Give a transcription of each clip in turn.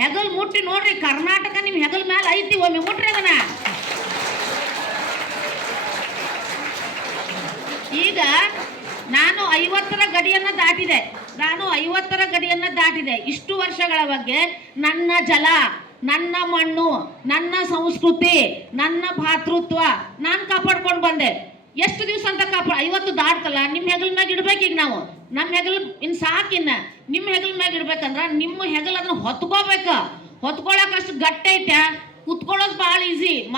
ಹೆಗಲ್ ಮುಟ್ಟಿ ನೋಡ್ರಿ, ಕರ್ನಾಟಕ ನಿಮ್ ಹೆಗಲ್ ಮ್ಯಾಲ ಐತಿ, ಒಮ್ಮೆ ಮುಟ್ರಿ ಅದನ್ನ. ಈಗ ನಾನು ಐವತ್ತರ ಗಡಿಯನ್ನ ದಾಟಿದೆ, ನಾನು ಐವತ್ತರ ಗಡಿಯನ್ನ ದಾಟಿದೆ. ಇಷ್ಟು ವರ್ಷಗಳ ಬಗ್ಗೆ ನನ್ನ ಜಲ, ನನ್ನ ಮಣ್ಣು, ನನ್ನ ಸಂಸ್ಕೃತಿ, ನನ್ನ ಭಾತೃತ್ವ ನಾನು ಕಾಪಾಡ್ಕೊಂಡು ಬಂದೆ. ಎಷ್ಟು ದಿವಸ ಅಂತ ಕಾಪ, ಐವತ್ತು ದಾಟ್ತಲ್ಲ ನಿಮ್ಮ ಹೆಗಲ್ ಮ್ಯಾಗ ಇಡ್ಬೇಕು ಈಗ ನಾವು. ನಮ್ಮ ಹೆಗಲ್ ಇನ್ ಸಾಕಿನ್ನ ನಿಮ್ಮ ಹೆಗಲ್ ಮ್ಯಾಗ ಇಡ್ಬೇಕಂದ್ರ ನಿಮ್ಮ ಹೆಗಲ್ ಅದನ್ನ ಹೊತ್ಕೋಬೇಕ. ಹೊತ್ಕೊಳಕ್ ಅಷ್ಟು ಗಟ್ಟಿ ಐತೆ ಕುತ್ಕೊಳ್ಳೋದು ಭಾಳ ಈಸಿ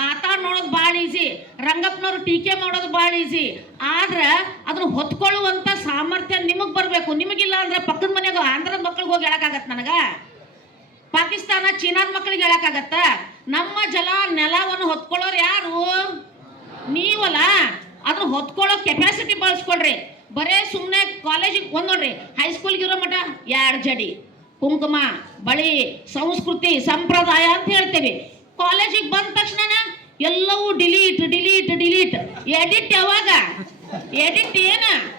ನೋಡೋದು ಭಾಳ ಈಸಿ, ರಂಗಪ್ಪನವ್ರು ಟೀಕೆ ಮಾಡೋದು ಭಾಳ ಈಸಿ. ಆದ್ರೆ ಅದನ್ನ ಹೊತ್ಕೊಳ್ಳುವಂಥ ಸಾಮರ್ಥ್ಯ ನಿಮಗೆ ಬರಬೇಕು. ನಿಮಗಿಲ್ಲ ಅಂದ್ರೆ ಪಕ್ಕದ ಮನೆಯಾಗ ಆಂಧ್ರದ ಮಕ್ಳಿಗೆ ಹೋಗಿ ಹೇಳಕ್ಕಾಗತ್ತೆ ನನಗೆ? ಪಾಕಿಸ್ತಾನ ಚೀನಾದ ಮಕ್ಳಿಗೆ ಹೇಳಕ್ಕಾಗತ್ತ? ನಮ್ಮ ಜಲ ನೆಲವನ್ನು ಹೊತ್ಕೊಳ್ಳೋರು ಯಾರು? ಅದನ್ನ ಹೊತ್ಕೊಳ್ಳೋ ಕೆಪಾಸಿಟಿ ಬಳಸ್ಕೊಳ್ರಿ. ಬರೇ ಸುಮ್ಮನೆ ಕಾಲೇಜಿಗೆ ಒಂದ್ ನೋಡ್ರಿ ಹೈಸ್ಕೂಲ್ಗೆ ಇರೋ ಮಠ ಎರಡು ಜಡಿ. ಕುಂಕುಮ, ಬಳಿ, ಸಂಸ್ಕೃತಿ, ಸಂಪ್ರದಾಯ ಅಂತ ಹೇಳ್ತೀವಿ. ಕಾಲೇಜಿಗೆ ಬಂದ ತಕ್ಷಣ ಎಲ್ಲವೂ ಡಿಲೀಟ್ ಡಿಲೀಟ್ ಡಿಲೀಟ್ ಎಡಿಟ್ ಯಾವಾಗ? ಎಡಿಟ್ ಏನ?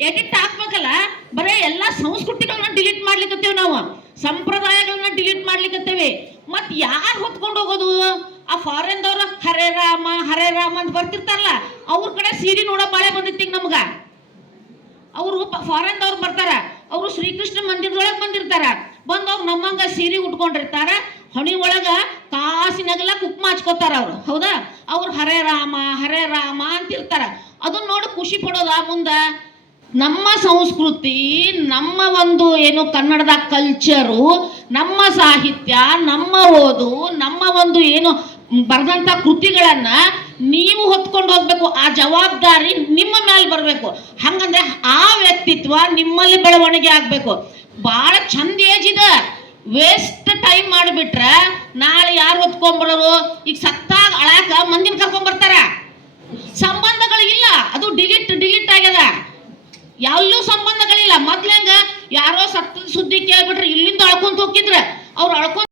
ಎಡಿಟ್ ಹಾಕ್ಬೇಕಲ್ಲ? ಬರೇ ಎಲ್ಲಾ ಸಂಸ್ಕೃತಿಗಳನ್ನ ಡಿಲೀಟ್ ಮಾಡ್ಲಿಕ್ಕೆ ನಾವು. ಸಂಪ್ರದಾಯಗಳನ್ನ ಡಿಲೀಟ್ ಮಾಡ್ಲಿಕ್ಕತ್ತೇವೆ ಮತ್ ಯಾರು ಹೊತ್ಕೊಂಡು ಹೋಗೋದು? ಆ ಫಾರಿನ್ದವ್ರು ಹರೇ ರಾಮ ಹರೇ ರಾಮ ಅಂತ ಬರ್ತಿರ್ತಾರಲ್ಲ, ಅವ್ರ ಕಡೆ ಸೀರೆ ನೋಡೋ ಬಾಳೆ ಬಂದಿತ್ತೀಗ ನಮ್ಗ. ಅವರು ಫಾರಿನ್ದವ್ರು ಬರ್ತಾರ, ಅವರು ಶ್ರೀಕೃಷ್ಣ ಮಂದಿರದೊಳಗೆ ಬಂದಿರ್ತಾರ. ಅವ್ರು ನಮ್ಮಂಗ ಸೀರೆ ಉಟ್ಕೊಂಡಿರ್ತಾರ, ಹೊಣಿ ಒಳಗ ಕಾಸಿನಾಗೆಲ್ಲ ಕುಕ್ಮ ಹಚ್ಕೋತಾರ ಅವ್ರು, ಹೌದಾ? ಅವ್ರು ಹರೇ ರಾಮ ಹರೇ ರಾಮ ಅಂತಿರ್ತಾರ. ಅದನ್ನ ನೋಡಿ ಖುಷಿ ಪಡೋದ ಮುಂದ ನಮ್ಮ ಸಂಸ್ಕೃತಿ, ನಮ್ಮ ಒಂದು ಏನು ಕನ್ನಡದ ಕಲ್ಚರು ನಮ್ಮ ಸಾಹಿತ್ಯ, ನಮ್ಮ ಓದು, ನಮ್ಮ ಒಂದು ಏನು ಬರೆದಂಥ ಕೃತಿಗಳನ್ನ ನೀವು ಹೊತ್ಕೊಂಡು ಹೋಗ್ಬೇಕು. ಆ ಜವಾಬ್ದಾರಿ ನಿಮ್ಮ ಮೇಲೆ ಬರಬೇಕು. ಹಂಗಂದ್ರೆ ಆ ವ್ಯಕ್ತಿತ್ವ ನಿಮ್ಮಲ್ಲಿ ಬೆಳವಣಿಗೆ ಆಗಬೇಕು. ಭಾಳ ಚಂದ ಏಜ್ ಇದೆ. ವೇಸ್ಟ್ ಟೈಮ್ ಮಾಡಿಬಿಟ್ರೆ ನಾಳೆ ಯಾರು ಹೊತ್ಕೊಂಡ್ಬರೋರು ಈಗ ಸತ್ತಾಗ ಅಳಾಕ ಮಂದಿನ ಕರ್ಕೊಂಡ್ಬರ್ತಾರ ಸಂಬಂಧಗಳು ಇಲ್ಲ. ಅದು ಡಿಲೀಟ್ ಡಿಲೀಟ್ ಆಗ್ಯದ. ಎಲ್ಲೂ ಸಂಬಂಧಗಳಿಲ್ಲ. ಮೊದ್ಲಂಗ ಯಾರೋ ಸತ್ತ ಸುದ್ದಿ ಕೇಳ್ಬಿಟ್ರೆ ಇಲ್ಲಿಂದ ಅಳ್ಕೊಂತ ಹೋಗಿದ್ರ ಅವ್ರು ಅಳ್ಕೊಂತ